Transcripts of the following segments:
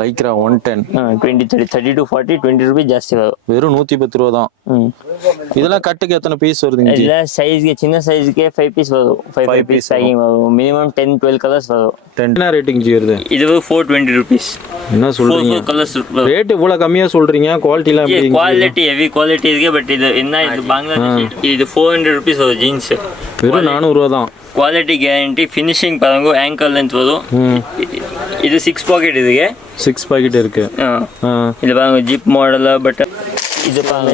Lycra 110 20 30 to 40 20 rupees ಜಾಸ್ತಿ வரும். வெறும் 110 ரூபாய் தான். இதெல்லாம் கட்டுக்கு எத்தனை பீஸ் வருதுங்க ஜி? இல்ல சைஸ்க்கு சின்ன சைஸ்க்கு 5 பீஸ் வரும். 5 பீஸ் பேக்கிங் வரும். மினிமம் 10 12 கலர்ஸ் வரும். 10 என்ன ரேட்டிங் ஜி வருது? இது 420 rupees. என்ன சொல்றீங்க? 4 கலர்ஸ் ரேட் இவ்வளவு கம்மியா சொல்றீங்க. குவாலிட்டிலாம் எப்படி? குவாலிட்டி ஹெவி குவாலிட்டி இருக்கு. பட் இது என்ன இது பங்களாதேஷ் இது 400 rupees ஒரு ஜீன்ஸ். வெறும் 400 ரூபாய் தான். Quality guarantee. ஃபினிஷிங் பாருங்க ஆங்கர் லென்த் வரும். இது 6 பாக்கெட் இதுக்கு 6 பாக்கெட் இருக்கு. இது பாருங்க ஜிப் மாடல். பட் இது பாருங்க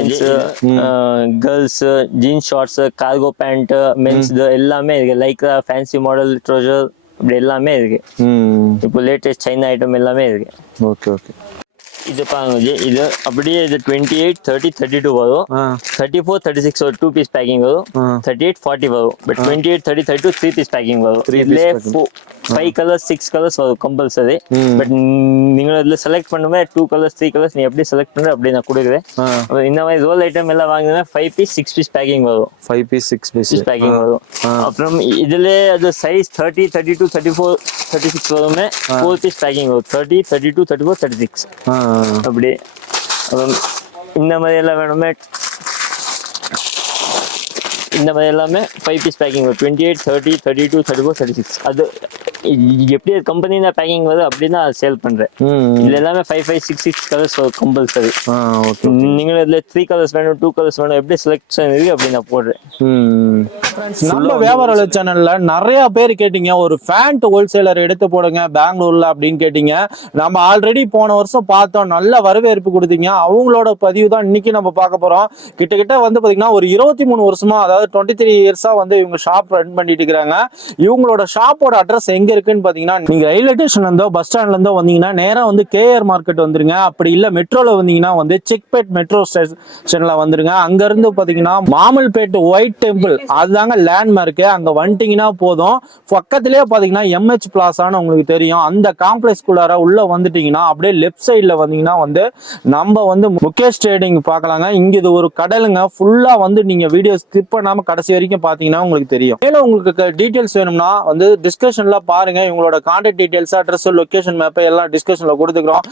girls jeans shorts cargo pant mens எல்லாமே இருக்கு. லைக்ரா ஃபேன்சி மாடல் ட்ரௌசர் இப்படி எல்லாமே இருக்கு. இப்போ லேட்டஸ்ட் சைனா ஐட்டம் எல்லாமே இருக்கு. Okay okay. இது பாருங்க இது அப்படியே இது 28 30 32 வரும். 34 36 ஒரு 2 பீஸ் பேக்கிங் வரும். 38 40 வரும். பட் 28 30 32 3 பீஸ் பேக்கிங் வரும். இதுல 5 கலர்ஸ் 6 கலர்ஸ் வரும் கம்பல்சரி. பட் நீங்க இதுல செலக்ட் பண்ணுமே 2 கலர்ஸ் 3 கலர்ஸ் நீ எப்படி செலக்ட் பண்ற அப்படி நான் கொடுக்குறேன். இந்த மாதிரி ரோல் ஐட்டம் எல்லாம் வாங்குனா 5 பீஸ் 6 பீஸ் பேக்கிங் வரும். 5 பீஸ் 6 பீஸ் பேக்கிங் வரும். அப்புறம் இதுல அது சைஸ் 30 32 34 36 வருமே 4 பீஸ் பேக்கிங் வரும். 30 32 34 36 அப்படி. இந்த மாதிரி எல்லாம் வேணுமே இந்த மாதிரி எல்லாமே 5 பீஸ் பேக்கிங் வரும். 28 30 32 34 36 அது எப்படி கம்பெனில பேக்கிங் வருது அப்படின்னா சேல் பண்றேன். இதுல எல்லாமே 5 5 6 6 கலர்ஸ் கம்பல்சரி. நீங்க இதுல 3 கலர்ஸ் வேணும் 2 கலர்ஸ் வேணும் எப்படி செலக்ஷன் இருக்கு அப்படி நான் போடுறேன். நம்ம வியாபார சேனல்ல நிறைய பேர் கேட்டீங்க ஒரு பேண்ட் ஹோல்சேலர் எடுத்து போடுங்க பெங்களூர்ல அப்படின்னு கேட்டீங்க. நம்ம ஆல்ரெடி போன வருஷம் பார்த்தோம், நல்ல வரவேற்பு கொடுத்தீங்க. அவங்களோட பதிவு தான் இன்னைக்கு நம்ம பார்க்க போறோம். கிட்டத்தட்ட வந்து பாத்தீங்கன்னா ஒரு 23 வருஷமா அதாவது 23 இயர்ஸா வந்து இவங்க ஷாப் ரன் பண்ணிட்டு இருக்காங்க. இவங்களோட ஷாப்போட அட்ரஸ் எங்க இருக்குன்னு பாத்தீங்கன்னா நீங்க ரயில்வே ஸ்டேஷன்ல இருந்தோ பஸ் ஸ்டாண்ட்ல இருந்தோ வந்தீங்கன்னா நேரா வந்து கேஆர் மார்க்கெட் வந்துருங்க. அப்படி இல்ல மெட்ரோல வந்தீங்கன்னா வந்து சிக்பெட் மெட்ரோ ஸ்டேஷன்ல வந்துருங்க. அங்க இருந்து பாத்தீங்கன்னா mamulpet ஒயிட் டெம்பிள் அதுதாங்க லேண்ட்மார்க். அங்க வந்துட்டீங்கன்னா போதும். பக்கத்திலேயே பாத்தீங்கன்னா எம்ஹெச் பிளாசான்னு உங்களுக்கு தெரியும். அந்த காம்ப்ளெக்ஸ்குள்ளார உள்ள வந்துட்டீங்கன்னா அப்படியே லெஃப்ட் சைட்ல வந்தீங்கன்னா வந்து நம்ம வந்து முகேஷ் ட்ரேடிங் பார்க்கலாங்க. இங்க இது ஒரு கடலுங்க. ஃபுல்லா வந்து நீங்க வீடியோ ஸ்கிப் பண்ணாம கடைசி வரைக்கும் பாத்தீங்கன்னா உங்களுக்கு தெரியும். மேலும் உங்களுக்கு டீடைல்ஸ் வேணும்னா வந்து டிஸ்கஷன்ல பாருங்க. இவங்களோட contact details address location map எல்லாம் டிஸ்கஷன்ல கொடுத்துக்கிறோம்.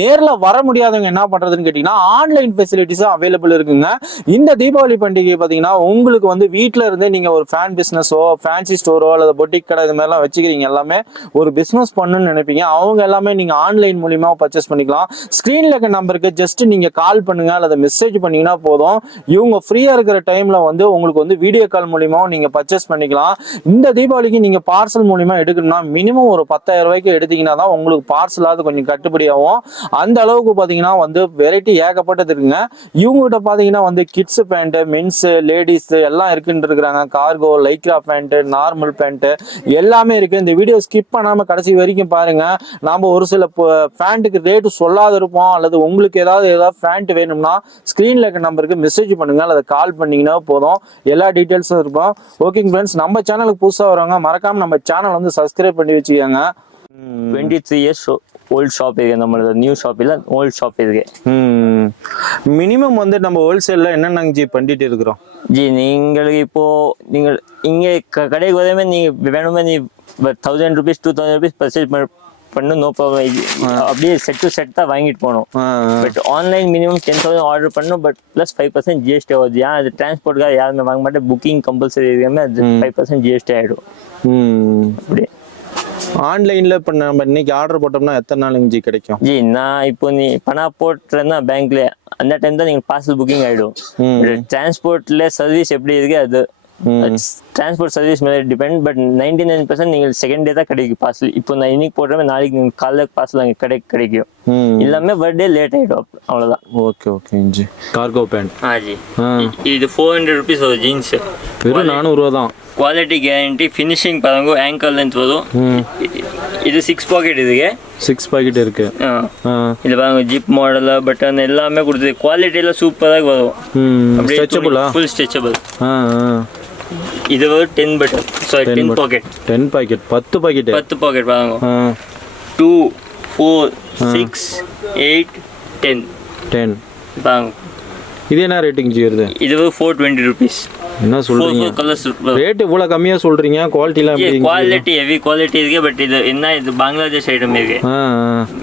நேர்ல வர முடியாதவங்க என்ன பண்றதுன்னு கேட்டீங்கன்னா ஆன்லைன் ஃபெசிலிட்டிஸ் அவைலபிள் இருக்குங்க. இந்த தீபாவளி பண்டிகை பாத்தீங்கன்னா உங்களுக்கு வந்து வீட்டுல இருந்தே நீங்க ஒரு ஃபேன் பிசினஸோ ஃபேன்சி ஸ்டோரோ அல்லது பொட்டிக் கடை இது மாதிரிலாம் வச்சுக்கிறீங்க. எல்லாமே ஒரு பிசினஸ் பண்ணணும்னு நினைப்பீங்க. அவங்க எல்லாமே நீங்க ஆன்லைன் மூலியமா பர்ச்சேஸ் பண்ணிக்கலாம். ஸ்கிரீன்ல இருக்க நம்பருக்கு ஜஸ்ட் நீங்க கால் பண்ணுங்க அல்லது மெசேஜ் பண்ணீங்கன்னா போதும். இவங்க ஃப்ரீயா இருக்கிற டைம்ல வந்து உங்களுக்கு வந்து வீடியோ கால் மூலியமா நீங்க பர்ச்சேஸ் பண்ணிக்கலாம். இந்த தீபாவளிக்கு நீங்க பார்சல் மூலியமா எடுக்கணும்னா மினிமம் ஒரு 10,000 ரூபாய்க்கு எடுத்தீங்கன்னா தான் உங்களுக்கு பார்சலாவது கொஞ்சம் கட்டுப்படி ஆகும். அந்த அளவுக்கு பாத்தீங்கன்னா வந்து வெரைட்டி ஏகப்பட்டது இருக்குங்க. இவங்க கிட்ட பாத்தீங்கன்னா வந்து கிட்ஸ் பேண்ட் மென்ஸ் லேடிஸ் எல்லாம் இருக்குன்னு இருக்கிறாங்க. Cargo lycra pant normal pant எல்லாமே இருக்கு. இந்த வீடியோ ஸ்கிப் பண்ணாம கடைசி வரைக்கும் பாருங்க. நாம ஒரு சில பேண்ட்டுக்கு ரேட்டு சொல்லாத இருப்போம். அல்லது உங்களுக்கு ஏதாவது பேண்ட் வேணும்னா ஸ்கிரீன்ல இருக்க நம்பருக்கு மெசேஜ் பண்ணுங்க அல்லது கால் பண்ணீங்கன்னா போதும். எல்லா டீடைல்ஸும் இருப்போம். ஓகேங்க ஃப்ரெண்ட்ஸ், நம்ம சேனலுக்கு புதுசா வரவங்க மறக்காம நம்ம சேனல் வந்து சப்ஸ்கிரைப் பண்ணி வச்சுக்கோங்க. 23 இயர்ஸ் ஓல்ட் ஷாப் இருக்கு. நம்மளோட நியூ ஷாப் இல்ல ஓல்ட் ஷாப் இருக்கு. மினிமம் வந்து நம்ம ஹோல்சேல்ல என்னென்ன ஜி பண்ணிட்டு இருக்கிறோம் ஜி? நீங்களுக்கு இப்போ நீங்க இங்க கடைக்கு வரவே நீங்க வேணுமே நீ 1000 rupees 2000 rupees பர்ச்சேஸ் பண்ணு, நோ ப்ராப்ளம். அப்படியே செட் டு செட் தான் வாங்கிட்டு போகணும். பட் ஆன்லைன் மினிமம் 10,000 ஆர்டர் பண்ணும். பட் ப்ளஸ் 5% ஜிஎஸ்டி ஆகுது. ஏன் அது டிரான்ஸ்போர்ட்டுக்காக யாருமே வாங்க மாட்டேன். புக்கிங் கம்பல்சரி இருக்காம அது 5% ஜிஎஸ்டி ஆகிடும். அப்படியே ஆன்லைன்ல இப்போ நம்ம இன்னைக்கு ஆர்டர் போட்டோம்னா எத்தனை நாள் ஜி கிடைக்கும்? ஜி நான் இப்போ நீ பணம் போட்டுறேன்னா பேங்க்ல அந்த டைம் தான் நீங்க பார்சல் புக்கிங் ஆயிடும். டிரான்ஸ்போர்ட்ல சர்வீஸ் எப்படி இருக்கு அது டிரான்ஸ்போர்ட் சர்வீஸ் மேலே டிபெண்ட். பட் 99% நீங்கள் செகண்ட் டே தான் கிடைக்கும் பார்சல். இப்போ நான் இன்னைக்கு போடுறேன் நாளைக்கு நீங்கள் காலைல பார்சல் அங்கே கிடைக்கும். எல்லாமே பர்த்டே லேட் ஆகிடும். அவ்வளோதான். ஓகே ஓகே ஜி. கார்கோ பேண்ட் ஜி இது 400 rupees ஒரு ஜீன்ஸ். வெறும் 400 ரூபா தான். Quality guarantee. ஃபினிஷிங் பாருங்க ஆங்கர் லென்த் வரும். இது 6 பாக்கெட் இதுக்கு 6 பாக்கெட் இருக்கு. இது பாருங்க ஜிப் மாடல் பட்டன் எல்லாமே கொடுத்து குவாலிட்டியில சூப்பராக வரும். ஸ்ட்ரெச்சபிளா? Full stretchable. இது ஒரு 10 button sorry 10 pocket 10 pocket 10 pocket 10 pocket பாருங்க. 2 4 6 8 10 10 பாருங்க. இது என்ன ரேட்டிங் ஜி வருது? இது 420 rupees. என்ன சொல்றீங்க? 4 கலர்ஸ் ரேட் இவ்வளவு கம்மியா சொல்றீங்க, குவாலிட்டிலாம் எப்படி? குவாலிட்டி ஹெவி குவாலிட்டி இருக்கு. பட் இது என்ன, இது பங்களாதேஷ் ஐட்டம் இருக்கு.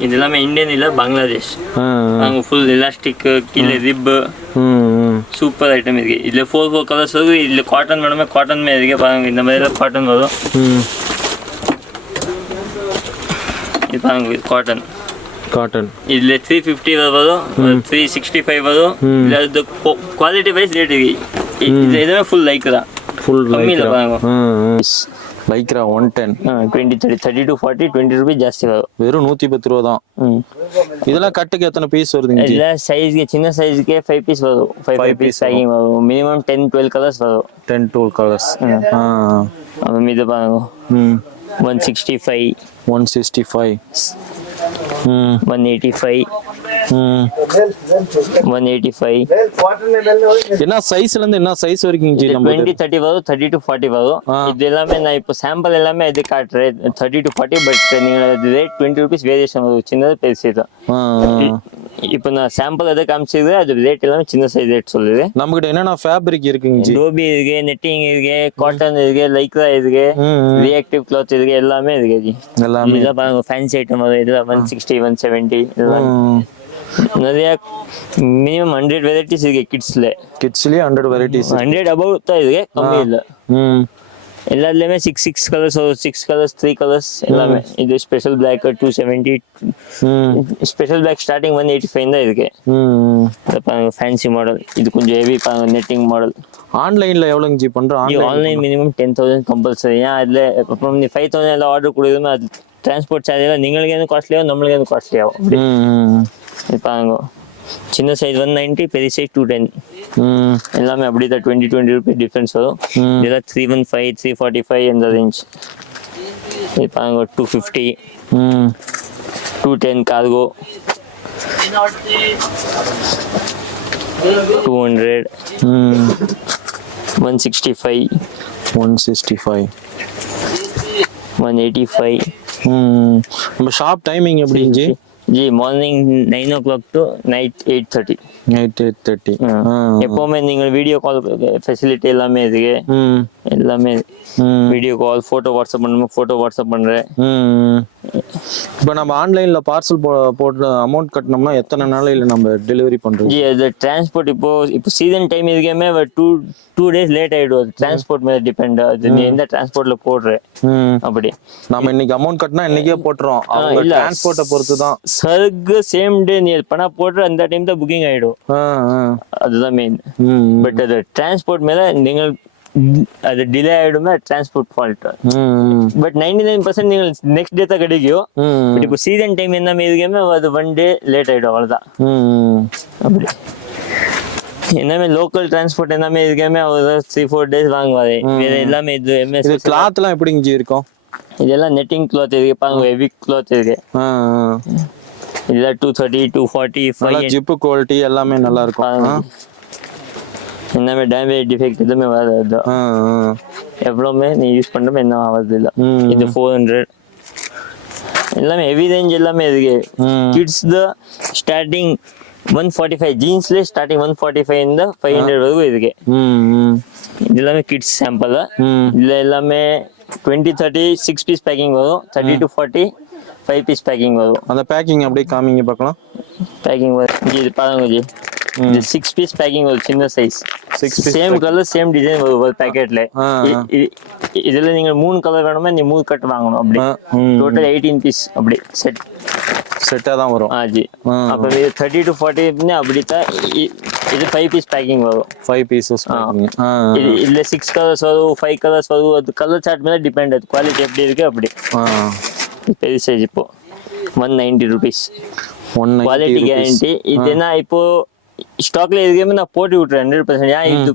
இது எல்லாமே இந்தியன் இல்ல, பங்களாதேஷ். அங்க ஃபுல் எலாஸ்டிக், கீழே ரிப், சூப்பர் ஐட்டம் இருக்கு. இதுல 4 கலர்ஸ் இருக்கு. இதுல காட்டன் வேணுமே காட்டன் மே இருக்கு. பாருங்க இந்த மாதிரி காட்டன் வரும். இது பாருங்க காட்டன் காட்டன். இதுல 350 வரும், 365 வரும். இது குவாலிட்டி வைஸ் ரேட் இருக்கு. இது எதுவுமே ஃபுல் லைக்ரா. ஃபுல் கம்மியில பாருங்க. லைக்ரா 110 20 30 to 40 20 ரூபாய் ஜாஸ்தி வரும். வெறும் 110 ரூபா தான். இதெல்லாம் கட்டுக்கு எத்தனை பீஸ் வருதுங்க? இல்ல சைஸ்க்கு சின்ன சைஸ்க்கே 5 பீஸ் வரும். 5 பீஸ் பேக்கிங் வரும். மினிமம் 10 12 கலர்ஸ் வரும். 10 12 கலர்ஸ். அப்புறம் இது பாருங்க 165 185 185. என்ன சைஸ்ல இருந்து என்ன சைஸ் வரைக்கும் ஜி? 20 30 வரும், 30 to 40 வரும். இது எல்லாமே நான் இப்போ சாம்பிள் எல்லாமே இது காட்டுறேன் 30 to 40. பட் நீங்க ரேட் 20 rupees வேரியேஷன் வரும். சின்னது பெருசு தான். இப்போ நான் சாம்பிள் எதை காமிச்சிருக்கேன் அது ரேட் எல்லாமே சின்ன சைஸ் ரேட் சொல்லுது. நம்ம கிட்ட என்னென்ன ஃபேப்ரிக் இருக்குங்க ஜி? டோபி இருக்கு, நெட்டிங் இருக்கு, காட்டன் இருக்கு, லைக்ரா இருக்கு, ரியாக்டிவ் கிளாத் இருக்கு, எல்லாமே இருக்கு ஜி. எல்லாமே இதெல்லாம் பாருங்க ஃபேன்சி ஐட்டம் வரும். இதெல்லாம் 160 170 இதெல்லாம் நிறைய மினிமம் 100 வெரைட்டிஸ் இருக்கு. கிட்ஸ்லயே 100 வெரைட்டிஸ், 100 above தான் இருக்கு, கம்மி இல்ல. எல்லாத்துலயுமே 6 கலர்ஸ் வரும். 6 கலர்ஸ் 3 கலர்ஸ் எல்லாமே. இது special black 270, special black starting 185 தான் இருக்கு. பாருங்க ஃபேன்சி மாடல். இது கொஞ்சம் ஹெவி பாருங்க, நெட்டிங் மாடல். ஆன்லைன்ல எவ்வளவு ஜி பண்றோம்? Online minimum 10,000 compulsory. அதுல அப்புறம் நீ 5,000 எல்லாம் ஆர்டர் கொடுக்குதுமே அது டிரான்ஸ்போர்ட் சார்ஜ் எல்லாம் நீங்களுக்கு எது காஸ்ட்லியோ நம்மளுக்கு எது காஸ்ட்லியாகும். இது பாருங்க சின்ன சைஸ் 190, பெரிய சைஸ் 210. எல்லாமே அப்படிதான் 20 ரூபாய் டிஃபரன்ஸ் வரும். இதெல்லாம் 315 345 இந்த ரேஞ்ச். இது பாருங்க 250 210 கார்கோ 200 165 185. நம்ம ஷாப் டைமிங் எப்படி G? G morning 9 o'clock to night 8:30. எப்பவுமே நீங்க வீடியோ கால் ஃபெசிலிட்டி எல்லாமே இருக்கு. எல்லாமே வீடியோ கால், போட்டோ வாட்ஸ்அப் பண்ணும்போது போட்டோ வாட்ஸ்அப் பண்றேன். இப்போ நம்ம ஆன்லைன்ல பார்சல் போட்டு அமௌண்ட் கட்டணும்னா எத்தனை நாளையில நம்ம டெலிவரி பண்றோம்? ஜி அது டிரான்ஸ்போர்ட் இப்போ சீசன் டைம் இருக்கேமே 2 days லேட் ஆயிடும். டிரான்ஸ்போர்ட் மேல டிபெண்ட். அது நீ எந்த டிரான்ஸ்போர்ட்ல போடுற அப்படி. நம்ம இன்னைக்கு அமௌண்ட் கட்டினா இன்னைக்கே போட்டுறோம். அவங்க டிரான்ஸ்போர்ட்டை பொறுத்து தான். சர்க்கு சேம் டே நீ பணம் போடுற அந்த டைம் தான் புக்கிங் ஆயிடும். அதுதான் மெயின். பட் அது டிரான்ஸ்போர்ட் மேல நீங்கள் அது டிலே ஆயிடுமே, டிரான்ஸ்போர்ட் ஃபால்ட். பட் 99% நீங்கள் நெக்ஸ்ட் டே தான் கிடைக்கும். பட் இப்போ சீசன் டைம் என்ன இருக்கேமே அது 1 day லேட் ஆயிடும், அவ்வளவுதான். அப்படி எல்லாமே லோக்கல் டிரான்ஸ்போர்ட் எல்லாமே இருக்கேமே ஒரு 3-4 days வாங்குவாரு. வேற எல்லாமே இது எம்எஸ். இது கிளாத் எல்லாம் எப்படிங்க ஜி இருக்கும்? இதெல்லாம் நெட்டிங் கிளாத் இருக்கு பாருங்க, ஹெவி கிளாத் இருக்கு. இதெல்லாம் 230 245 ஜிப் குவாலிட்டி எல்லாமே நல்லா இருக்கும். எல்லாமே டேமேஜ் டிஃபெக்ட் எதுவுமே வராது. எவ்வளவுமே நீ யூஸ் பண்றமே என்ன ஆகுது இல்ல. இது 400. எல்லாமே ஹெவி ரேஞ்ச் எல்லாமே இருக்கு. கிட்ஸ் த ஸ்டார்டிங் 145 ஜீன்ஸ்ல ஸ்டார்டிங் 145 இந்த 500 வரைக்கும் இருக்கு. இது எல்லாமே கிட்ஸ் சாம்பிள். இதுல எல்லாமே 20 30 6 பீஸ் பேக்கிங் வரும். 30 to 40 5 பீஸ் பேக்கிங் வரும். அந்த பேக்கிங் அப்படியே காமிங்க பார்க்கலாம். பேக்கிங் வரும் இது பாருங்க ஜி. இது 6 பீஸ் பேக்கிங் ஒரு சின்ன size. Same colour same design ஒரு பாக்கெட்ல. இதுல நீங்க 3 கலர் வேணுமா நீ 3 கட் வாங்கணும். அப்படி டோட்டல் 18 பீஸ் அப்படி செட்டா தான் வரும். ஜி அப்ப இது 30 to 40 அப்படித்தான். இது 5 பீஸ் பேக்கிங் வரும். 5 பீசஸ். இதுல 6 கலர்ஸ் வரும், 5 கலர்ஸ் வரும். அது கலர் சார்ட் மேல டிபெண்ட். அது குவாலிட்டி எப்படி இருக்கு அப்படி. பெரிய சைஸ் இப்போ 190 rupees குவாலிட்டி கேரண்டி. இது என்ன இப்போ ஸ்டாக்ல இருக்கேமே நான் போட்டு விட்டுறேன் 100%. ஏன் இது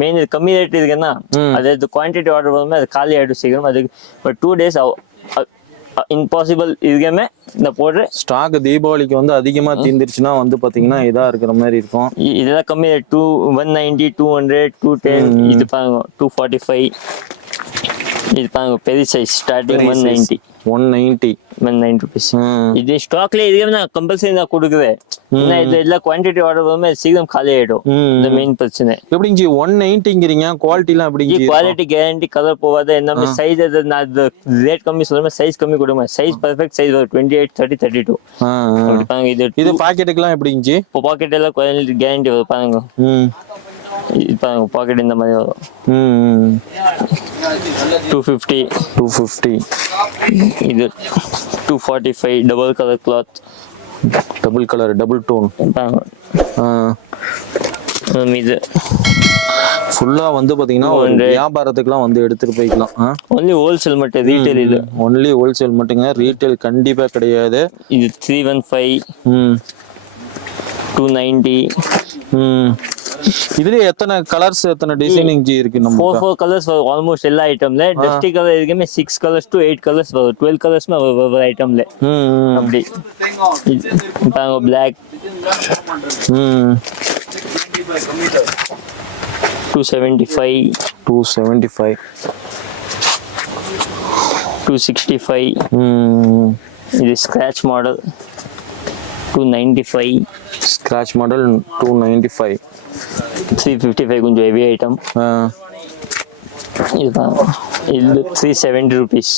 மெயின் இது கம்மி ரேட் இருக்குன்னா அது குவான்டிட்டி ஆர்டர் பண்ணும்போது அது காலி ஆயிடும் சீக்கிரம். அதுக்கு ஒரு 2 days இம்பாசிபிள் இருக்கேமே நான் போடுறேன். ஸ்டாக் தீபாவளிக்கு வந்து அதிகமா தீந்துருச்சுன்னா வந்து பாத்தீங்கன்னா இதா இருக்கிற மாதிரி இருக்கும். இதெல்லாம் கம்மி ரேட் 190 200 210. இது பாருங்க 245. இது பாருங்க பெரிய சைஸ் ஸ்டார்டிங் 190. 190. 190 rupees. இது ஸ்டாக்ல இதுக்கு நான் கம்பல்சரி நான் கொடுக்குறேன். ஏன்னா இது எல்லாம் குவான்டிட்டி ஆர்டர் வரும்போது சீக்கிரம் காலி ஆயிடும். இந்த மெயின் பிரச்சனை. எப்படிங்க ஜி 190ங்கறீங்க? குவாலிட்டிலாம் எப்படிங்க ஜி? குவாலிட்டி கேரண்டி, கலர் போகாத, எல்லாமே சைஸ் நான் ரேட் கம்மி சொல்லுவேன், சைஸ் கம்மி கொடுங்க. சைஸ் பெர்ஃபெக்ட் சைஸ் வரும் 28 30 32. இது பாக்கெட்டுக்குலாம் எப்படிங்க ஜி? இப்போ பாக்கெட் எல்லாம் குவாலிட்டி கேரண்டி வரும் பாருங்க. இப்போ பாக்கெட் இந்த மாதிரி வரும். 250. இது 245 double colour cloth. Double colour double tone. இது ஃபுல்லா வந்து பாத்தீங்கன்னா ஒரு வியாபாரத்துக்குலாம் வந்து எடுத்துட்டு போய்க்கலாம். ஒன்லி ஹோல்சேல் மட்டும், ரீட்டைல் இது ஒன்லி ஹோல்சேல் மட்டுங்க, ரீட்டைல் கண்டிப்பா கிடையாது. இது 315 290. இதுல எத்தனை கலர்ஸ் எத்தனை டிசைனிங் ஜி இருக்கு? நம்ம 4 கலர்ஸ் வரும் ஆல்மோஸ்ட் எல்லா ஐட்டம்ல. டஸ்டி கலர் இருக்குமே 6 கலர்ஸ் to 8 கலர்ஸ் வரும். 12 கலர்ஸ்மே ஒரு ஐட்டம்ல. அப்படி பாருங்க black 275 265. இது ஸ்கிராட்ச் மாடல் 295. Scratch model 295. 355 கொஞ்சம் ஹெவி ஐட்டம். இதுதான் இது 370 rupees.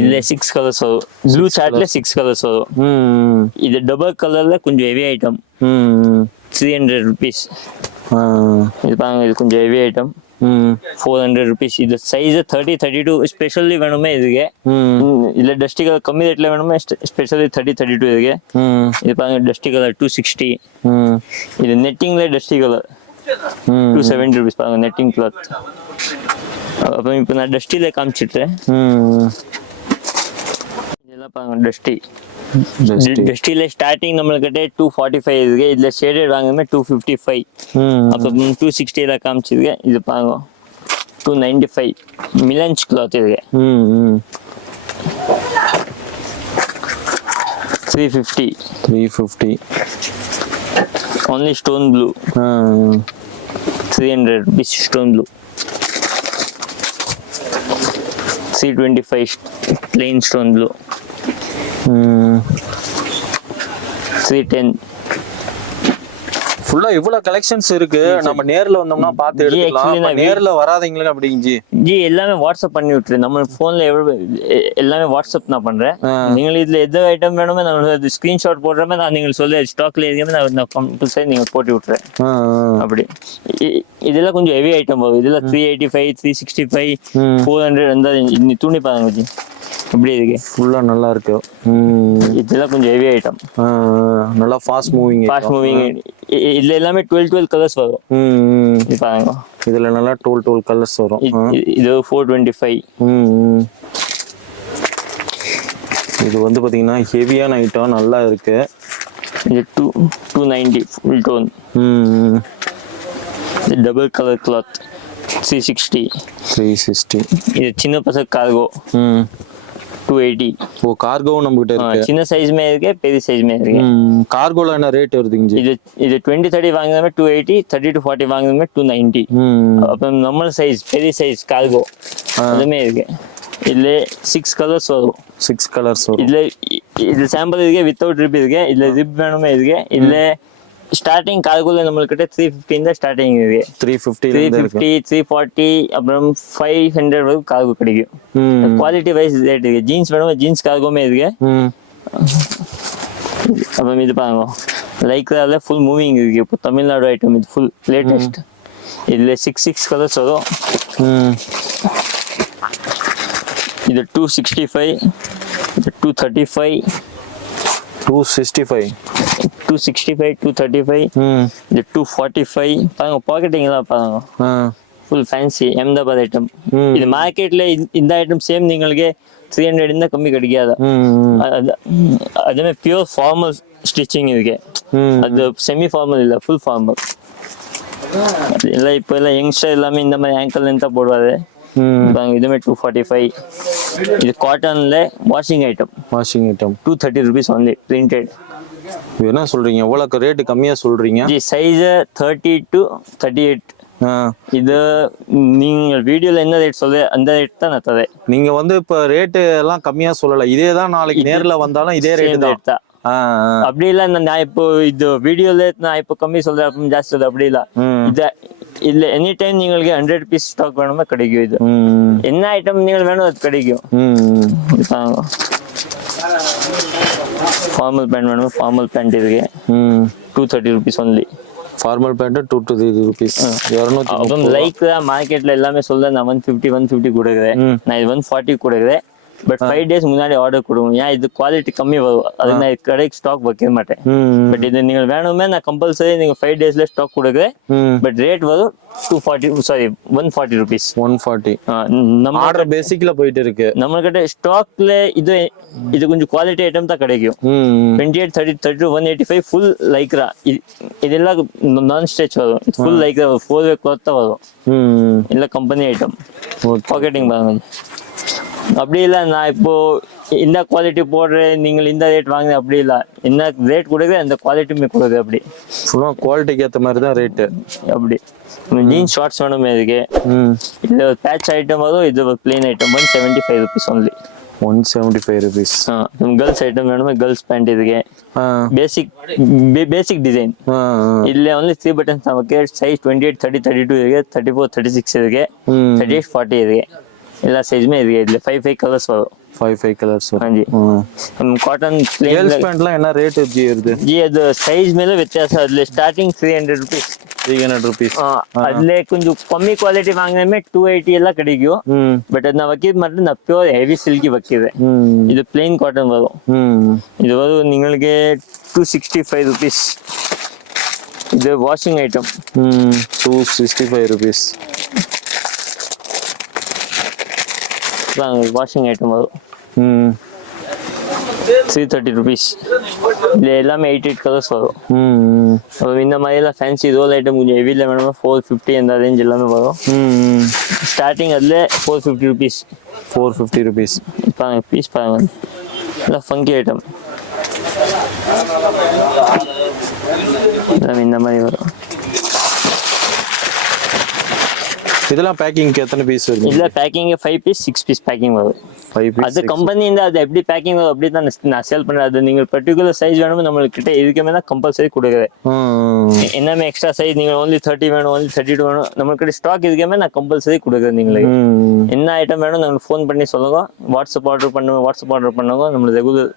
இதுல 6 கலர்ஸ் வரும். ப்ளூ சார்ட்ல 6 கலர்ஸ் வரும். இது டபுள் கலர்ல கொஞ்சம் ஹெவி ஐட்டம் 300 rupees. இது பாருங்க, இது கொஞ்சம் ஹெவி ஐட்டம் 400 rupees. இது சைஸ் 30 32 ஸ்பெஷலி வேணுமே இதுக்கு. இல்ல டஸ்டி கலர் கம்மி ரேட்ல வேணுமே ஸ்பெஷலி 30 32 இதுக்கு. இது பாருங்க டஸ்டி கலர் 260. இது நெட்டிங்ல டஸ்டி கலர் 270 rupees. பாருங்க நெட்டிங் கிளாத். அப்புறம் இப்போ நான் டஸ்டில காமிச்சிட்டேன். இதெல்லாம் பாருங்க டஸ்டி. டஸ்டில ஸ்டார்டிங் நம்மளுக்கிட்ட 245 இருக்கு. இதுல ஷேடட் வாங்குமே 255. அப்புறம் 260 தான் காமிச்சிருக்கேன். இது பாருங்க 295 மிலன்ஸ் கிளாத் இருக்கு. 350 only stone blue. 300 rupees stone blue. 325 plain stone blue. 310. ஃபுல்லா இவ்வளவு கலெக்ஷன்ஸ் இருக்கு. நம்ம நேர்ல வந்தோம்னா பார்த்து எடுக்கலாம். நேர்ல வராதீங்களா அப்படிங்க ஜி? ஜி எல்லாமே வாட்ஸ்அப் பண்ணி விட்டுரு. நம்ம போன்ல எல்லாமே வாட்ஸ்அப் நான் பண்றேன். நீங்க இதுல எந்த ஐட்டம் வேணுமே நான் ஸ்கிரீன்ஷாட் போடுறமே, நான் நீங்க சொல்ல ஸ்டாக்ல இருக்கமே நான் கம்பல்சரி நீங்க போட்டு விட்டுறேன். அப்படி இதெல்லாம் கொஞ்சம் ஹெவி ஐட்டம் வரும். இதுல 385 365 400 அந்த துணி பாருங்க ஜி எப்படி இருக்கு. ஃபுல்லா நல்லா இருக்கு. இதெல்லாம் கொஞ்சம் ஹெவி ஐட்டம், நல்லா ஃபாஸ்ட் மூவிங். இதுல எல்லாமே 12 கலர்ஸ் வரும். பாருங்க இதுல நல்லா 12 கலர்ஸ் வரும். இது 425. இது வந்து பாத்தீங்கன்னா ஹெவியான ஐட்டம் நல்லா இருக்கு. இது 290 ஃபுல் டோன். இது டபுள் கலர் கிளாத் 360. இது சின்ன பசங்க கார்கோ 280. ஓ கார்கோ நம்ம கிட்ட இருக்கு. சின்ன சைஸ்மே இருக்கு, பெரிய சைஸ்மே இருக்கு. கார்கோல என்ன ரேட் வருதுங்க ஜி? இது 20 30 வாங்குறதுமே 280, 30 to 40 வாங்குறதுமே 290. அப்புறம் நம்ம சைஸ் பெரிய சைஸ் கார்கோ அதுமே இருக்கு. இதுல 6 கலர்ஸ் வரும். 6 கலர்ஸ் வரும். இது சாம்பிள் இருக்கு, வித்தவுட் ரிப் இருக்கு. இதுல ரிப் வேணுமே இருக்கு. இதுல ஸ்டார்டிங் கார்கோல நம்மளுக்கிட்ட 350 தான் ஸ்டார்டிங் இருக்கு. 350 340 அப்புறம் 500 வரைக்கும் கார்கோ கிடைக்கும். குவாலிட்டி வைஸ் ரேட் இருக்கு. ஜீன்ஸ் வேணுமா ஜீன்ஸ் கார்கோமே இருக்கு. அப்புறம் இது பாருங்க லைக்ரால ஃபுல் மூவிங் இருக்கு. இப்போ தமிழ்நாடு ஐட்டம் இது ஃபுல் லேட்டஸ்ட். இதுல 6 கலர்ஸ் வரும். இது 265, இது 235, 265, 235 இது 245. பாருங்க பாக்கெட்டிங்லாம் பாருங்க ஃபுல் ஃபேன்சி அஹமதாபாத் ஐட்டம். இது மார்க்கெட்ல இந்த ஐட்டம் சேம் நீங்களுக்கு 300 இருந்தா கம்மி கிடைக்காது. அதுமே பியூர் ஃபார்மல் ஸ்டிச்சிங் இருக்கு. அது செமி ஃபார்மல் இல்ல, ஃபுல் ஃபார்மல். எல்லாம் இப்போ எல்லாம் யங்ஸ்டர் எல்லாமே இந்த மாதிரி ஆங்கிள் லென்த்தா போடுவாரு. இதுமே 245. இது காட்டன்ல washing item 230 rupees only printed. என்ன சொல்றீங்க? எவ்வளவு ரேட் கம்மியா சொல்றீங்க? ஜி சைஸ் 30 to 38 இது நீங்க வீடியோல என்ன ரேட் சொல்ல அந்த ரேட் தான் நான் தரேன். நீங்க வந்து இப்ப ரேட்டு எல்லாம் கம்மியா சொல்லல, இதே தான் நாளைக்கு நேர்ல வந்தாலும் இதே ரேட் தான். அப்படி இல்ல நான் இப்போ இது வீடியோல நான் இப்போ கம்மி சொல்றேன் அப்படி ஜாஸ்தி சொல்றேன் அப்படி இல்ல. இது இல்ல எனி டைம் நீங்களுக்கு 100 பீஸ் ஸ்டாக் வேணுமா கிடைக்கும். இது என்ன ஐட்டம் நீங்கள் வேணும் அது கிடைக்கும். ஃபார்மல் பேண்ட் வேணுமா ஃபார்மல் பேண்ட் இருக்கு 230 rupees only. Formal pant 230 rupees. அப்புறம் லைக்ரா மார்க்கெட்ல எல்லாமே சொல்ல நான் 150 கொடுக்குறேன், நான் இது 140 கொடுக்குறேன். பட் 5 days முன்னாடி ஆர்டர் கொடுங்க, ஏன் இது குவாலிட்டி கம்மி வரும், அதுக்கு நான் கடைக்கு ஸ்டாக் வைக்க மாட்டேன். பட் இது நீங்க வேணுமே நான் கம்பல்சரி நீங்க 5 daysல ஸ்டாக் கொடுக்குறேன். பட் ரேட் வரும் 140 rupees. 140 நம்ம ஆர்டர் பேசிக்ல போயிட்டு இருக்கு. நம்ம கிட்ட ஸ்டாக்ல இது கொஞ்சம் குவாலிட்டி ஐட்டம் தான் கிடைக்கும். 28 30 32 185 ஃபுல் லைக்ரா. இதெல்லாம் நான் ஸ்ட்ரெச் வரும், ஃபுல் லைக்ரா 4-way cloth தான் வரும். இல்ல கம்பெனி ஐட்டம் பாக்கெட்டிங் பாருங்க. அப்படி இல்லை நான் இப்போ இந்த குவாலிட்டி போடுறேன் நீங்கள் இந்த ரேட் வாங்குங்க அப்படி இல்லை, என்ன ரேட் கொடுக்குது அந்த குவாலிட்டியுமே கொடுக்குது. அப்படி ஃபுல்லாக குவாலிட்டிக்கு ஏற்ற மாதிரி தான் ரேட்டு. அப்படி ஜீன்ஸ் ஷார்ட்ஸ் வேணுமே இதுக்கு, இது ஒரு பேட்ச் ஐட்டம் வரும், இது ஒரு plain item 175 rupees only. 175 rupees. Girls item வேணுமே கேர்ள்ஸ் பேண்ட் இதுக்கு பேசிக் டிசைன். இல்லை only 3 buttons நமக்கு சைஸ் 28 30 32 இருக்கு, 34 36 இருக்கு, 38 40 இருக்கு. எல்லா சைஸுமே இருக்கு. இதுல 5 கலர்ஸ் வரும். 5 கலர்ஸ் வரும். ਹਾਂਜੀ காட்டன் கேர்ள்ஸ் பேண்ட்லாம் என்ன ரேட் ஜி வருது? ஜி அது சைஸ் மேல ವ್ಯತ್ಯಾಸ. அதுல ஸ்டார்டிங் 300 rupees. 300 rupees. அதுல கொஞ்சம் கம்மி குவாலிட்டி வாங்கினமே 280 எல்லாம் கிடைக்கும். பட் அது நான் வைக்கிறது மட்டும் நான் பியூர் ஹெவி சில்கி வைக்கிறேன். இது பிளெயின் காட்டன் வரும். இது வரும் നിങ്ങൾക്ക് 265 rupees. இது washing item 265 rupees. Washing item வரும் 330 rupees. இதுல எல்லாமே 88 கலர்ஸ் வரும். இந்த மாதிரி எல்லாம் ஃபேன்சி ரோல் ஐட்டம் கொஞ்சம் ஹெவில வேணுமா 450 அந்த ரேஞ்ச் எல்லாமே வரும். ஸ்டார்டிங் அதுல 450 rupees. 450 rupees. பாருங்க பீஸ் பாருங்க, எல்லாம் ஃபங்கி ஐட்டம் இந்த மாதிரி வரும். இதெல்லாம் பேக்கிங்க்கு எத்தனை பீஸ் வருது? இல்ல பேக்கிங் 5 பீஸ் 6 பீஸ் பேக்கிங் வரும். 5 பீஸ் அது கம்பெனில அது எப்படி பேக்கிங் வரும் அப்படி தான் நான் சேல் பண்றேன். அது நீங்க பர்టిక్యులர் சைஸ் வேணும் நம்ம கிட்ட இதுக்குமே தான் கம்பல்சரி கொடுக்குறேன். என்னமே எக்ஸ்ட்ரா சைஸ் நீங்க only 30 வேணும் only 32 வேணும் நம்ம கிட்ட ஸ்டாக் இதுக்குமே நான் கம்பல்சரி கொடுக்குறேன். நீங்களுக்கு என்ன ஐட்டம் வேணும் நமக்கு ஃபோன் பண்ணி சொல்லுங்க, வாட்ஸ்அப் ஆர்டர் பண்ணுங்க, நம்ம ரெகுலர்